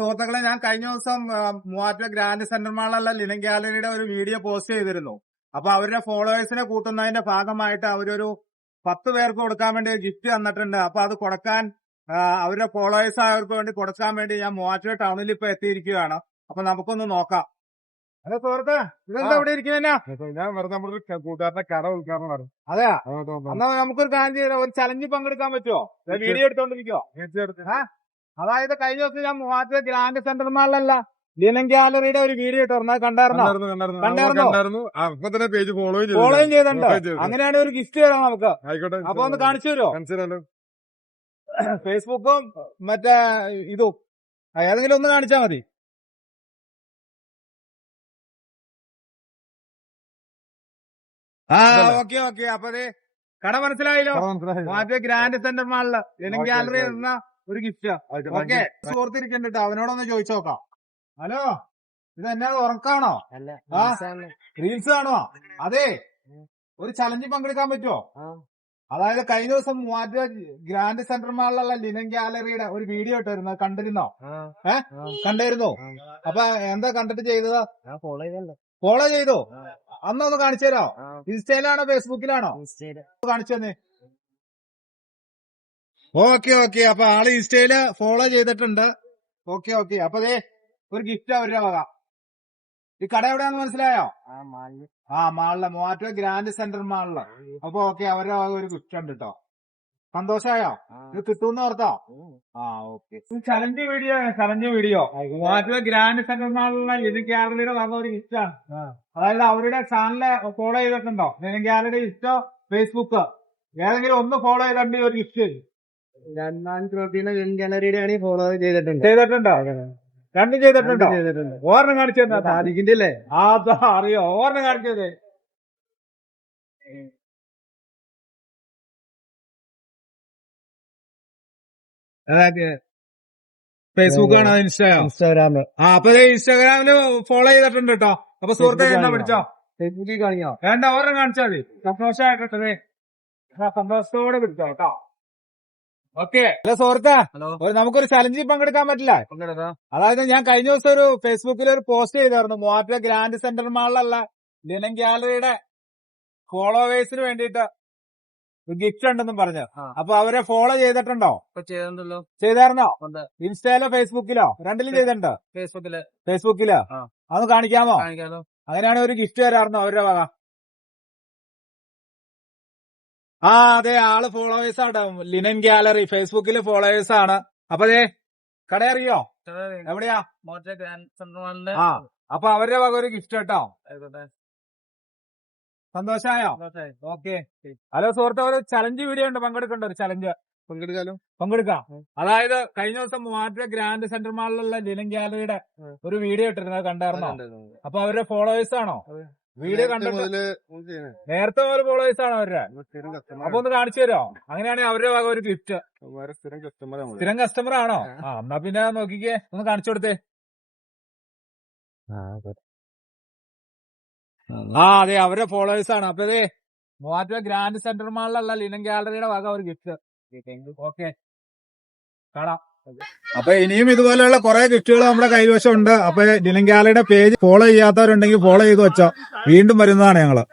സുഹൃത്തുക്കളെ, ഞാൻ കഴിഞ്ഞ ദിവസം മൂവാറ്റുപുഴ ഗ്രാൻഡ് സെന്റർ മാളിലുള്ള ലിനൻ ഗാലറിയുടെ ഒരു വീഡിയോ പോസ്റ്റ് ചെയ്തിരുന്നു. അപ്പൊ അവരുടെ ഫോളോവേഴ്സിനെ കൂട്ടുന്നതിന്റെ ഭാഗമായിട്ട് അവരൊരു 10 പേർക്ക് കൊടുക്കാൻ വേണ്ടി ഗിഫ്റ്റ് തന്നിട്ടുണ്ട്. അപ്പൊ അത് കൊടുക്കാൻ അവരുടെ ഫോളോവേഴ്സ് ആയവർക്ക് വേണ്ടി കൊടുക്കാൻ വേണ്ടി ഞാൻ മൂവാറ്റുപുഴ ടൗണിൽ ഇപ്പൊ എത്തിയിരിക്കുകയാണ്. അപ്പൊ നമുക്കൊന്ന് നോക്കാം. അതെ സുഹൃത്ത്, ഇതെന്താ ഇവിടെ ഇരിക്കുന്ന? ഞാൻ വെറുതെ നമ്മുടെ കൂട്ടുകാരന്റെ കട ഉദ്ഘാടനം പറഞ്ഞു. അതെയാ, എന്നാ നമുക്കൊരു കാര്യം ചെയ്യാം. ഒരു ചലഞ്ച് പങ്കെടുക്കാൻ പറ്റുമോ? വീഡിയോ എടുത്തോണ്ടിരിക്കോ? അതായത് കഴിഞ്ഞ ദിവസം ഞാൻ മൂവാറ്റുപുഴ ഗ്രാൻഡ് സെന്റർ മാളിലല്ല ലിനൻ ഗാലറിയുടെ ഒരു വീഡിയോ ഇട്ടിരുന്നു. കണ്ടായിരുന്നോ? അപ്പൊ തന്നെ പേജ് ഫോളോ ചെയ്തിട്ടുണ്ട്. അങ്ങനെയാണ് ഒരു ഗിഫ്റ്റ് തരാം നമുക്ക്. ആയിക്കോട്ടെ, അപ്പൊ ഒന്ന് കാണിച്ചു തരുമോ? ഫേസ്ബുക്കും മറ്റേ ഇതും ഏതെങ്കിലും ഒന്ന് കാണിച്ചാ മതി. ഓക്കെ. അപ്പൊ കട മനസ്സിലായല്ലോ. മൂവാറ്റുപുഴ ഗ്രാൻഡ് സെന്റർ മാളില് ലിനൻ ഗാലറി എന്ന ഒരു ഗിഫ്റ്റ്. ഓക്കെ, സുഹൃത്തിരിക്കണ്ടിട്ട് അവനോടൊന്ന് ചോദിച്ചു നോക്കാം. ഹലോ, ഇത് എന്നാ ഉറക്കാണോ? റീൽസ് കാണുവാ? അതെ, ഒരു ചലഞ്ച് പങ്കെടുക്കാൻ പറ്റുമോ? അതായത് കഴിഞ്ഞ ദിവസം മൂവാറ്റുപുഴ ഗ്രാൻഡ് സെന്റർ മാളിലുള്ള ലിനൻ ഗാലറിയുടെ ഒരു വീഡിയോ ഇട്ടായിരുന്നു. കണ്ടിരുന്നോ? കണ്ടായിരുന്നോ? അപ്പൊ എന്താ കണ്ടിട്ട് ചെയ്തത്? ഫോളോ ചെയ്തോ? അന്നൊന്ന് കാണിച്ചു തരോ? ഇൻസ്റ്റയിലാണോ ഫേസ്ബുക്കിലാണോ? കാണിച്ചു തന്നെ. ഓക്കെ. അപ്പൊ ആള് ഇൻസ്റ്റയില് ഫോളോ ചെയ്തിട്ടുണ്ട്. ഓക്കെ. അപ്പൊ ഒരു ഗിഫ്റ്റ് അവരുടെ വക. ഈ കട എവിടെയാന്ന് മനസ്സിലായോ? മാളില് മൂവാറ്റുപുഴ ഗ്രാൻഡ് സെന്റർ മാളില്. അപ്പൊ ഓക്കെ, അവരുടെ വക ഒരു ഗിഫ്റ്റ് ഉണ്ട് കേട്ടോ. സന്തോഷായോ? ഇത് കിട്ടുമെന്ന് ഓർത്തോ? Okay. Challenge video Muvattupuzha grand centre മാളിലുള്ള ലിനൻ ഗാലറിയുടെ വക ഒരു ഗിഫ്റ്റ് ആണ്. അതായത് അവരുടെ ചാനല് ഫോളോ ചെയ്തിട്ടുണ്ടോ? ലിനൻ ഗാലറി ഇഷ്ടോ ഫേസ്ബുക്ക് ഏതെങ്കിലും ഒന്ന് ഫോളോ ചെയ്തിട്ടുണ്ടെങ്കിൽ ഒരു ഗിഫ്റ്റ് ചെയ്യും. രണ്ടാം ലിനൻ ഗാലറിയുടെ ഫോളോ ചെയ്തിട്ടുണ്ടോ? രണ്ടും ചെയ്തിട്ടുണ്ടോ? ഓർണം കാണിച്ചു തന്നാ സാധിക്കിന്റെ അല്ലേ? അറിയോ? ഓർണം കാണിച്ചത് ഫേസ്ബുക്കാണോ ഇൻസ്റ്റാഗ്രാമ്? അപ്പൊ ഇൻസ്റ്റാഗ്രാമില് ഫോളോ ചെയ്തിട്ടുണ്ട് കേട്ടോ. അപ്പൊ സുഹൃത്തെ എന്നാ പിടിച്ചോ? ഫേസ്ബുക്കിൽ കാണിക്കോ? വേണ്ട, ഓർണം കാണിച്ചാൽ മതി. സന്തോഷമായിട്ടേ, സന്തോഷത്തോടെ പിടിച്ചോ കേട്ടോ. ഓക്കെ. ഹലോ സുഹൃത്താ, നമുക്കൊരു ചലഞ്ചിൽ പങ്കെടുക്കാൻ പറ്റില്ല? അതായത് ഞാൻ കഴിഞ്ഞ ദിവസം ഒരു ഫേസ്ബുക്കിൽ ഒരു പോസ്റ്റ് ചെയ്തായിരുന്നു. മൂവാറ്റുപുഴ ഗ്രാൻഡ് സെന്റർ മാളിലുള്ള ലിനൻ ഗാലറിയുടെ ഫോളോവേഴ്സിന് വേണ്ടിയിട്ട് ഗിഫ്റ്റ് ഉണ്ടെന്നും പറഞ്ഞു. അപ്പൊ അവരെ ഫോളോ ചെയ്തിട്ടുണ്ടോ? ചെയ്തായിരുന്നോ? ഇൻസ്റ്റയിലോ ഫേസ്ബുക്കിലോ? രണ്ടിലും ചെയ്തിട്ടുണ്ടോ? ഫേസ്ബുക്കിലോ? അതൊന്ന് കാണിക്കാമോ? അങ്ങനെയാണെങ്കിൽ ഒരു ഗിഫ്റ്റ് തരാറുണ്ടോ അവരുടെ വക? അതെ, ആള് ഫോളോവേഴ്സ് ആണ്. ലിനൻ ഗാലറി ഫേസ്ബുക്കില് ഫോളോവേഴ്സ് ആണ്. അപ്പൊ കട അറിയോ? എവിടെയാ? അപ്പൊ അവരുടെ വക ഒരു ഗിഫ്റ്റ് കേട്ടോ. സന്തോഷായോ? ഓക്കെ. ഹലോ സുഹൃത്തെ, ഒരു ചലഞ്ച് വീഡിയോ ഉണ്ട്. പങ്കെടുക്കണ്ട? ഒരു ചലഞ്ച് പങ്കെടുക്കാം. അതായത് കഴിഞ്ഞ ദിവസം മൂവാറ്റുപുഴ ഗ്രാൻഡ് സെന്റർ മാളിലുള്ള ലിനൻ ഗാലറിയുടെ ഒരു വീഡിയോ ഇട്ടിരുന്നത്. കണ്ടായിരുന്നോ? അപ്പൊ അവരുടെ ഫോളോവേഴ്സ് ആണോ? വീഡിയോ കണ്ടിട്ട് നേരത്തെ പോലെ ഫോളോവേഴ്സ് ആണോ അവരുടെ? അപ്പൊ ഒന്ന് കാണിച്ചു തരുമോ? അങ്ങനെയാണെങ്കിൽ അവരുടെ വക ഒരു ഗിഫ്റ്റ്. സ്ഥിരം കസ്റ്റമർ ആണോ? എന്നാ പിന്നെ നോക്കിക്കേ, ഒന്ന് കാണിച്ചു കൊടുത്തേ. അതെ, അവരുടെ ഫോളോവേഴ്സ് ആണ്. അപ്പൊ മൂവാറ്റുപുഴ ഗ്രാൻഡ് സെന്റർ മാളിലുള്ള ലിനൻ ഗാലറിയുടെ വക ഒരു ഗിഫ്റ്റ്. ഓക്കെ, കാണാം. അപ്പൊ ഇനിയും ഇതുപോലെയുള്ള കുറെ ഗിഫ്റ്റുകൾ നമ്മുടെ കൈവശം ഉണ്ട്. അപ്പൊ ലിനൻ ഗാലറിയുടെ പേജ് ഫോളോ ചെയ്യാത്തവരുണ്ടെങ്കിൽ ഫോളോ ചെയ്ത് വെച്ചോ. വീണ്ടും വരുന്നതാണ് ഞങ്ങള്.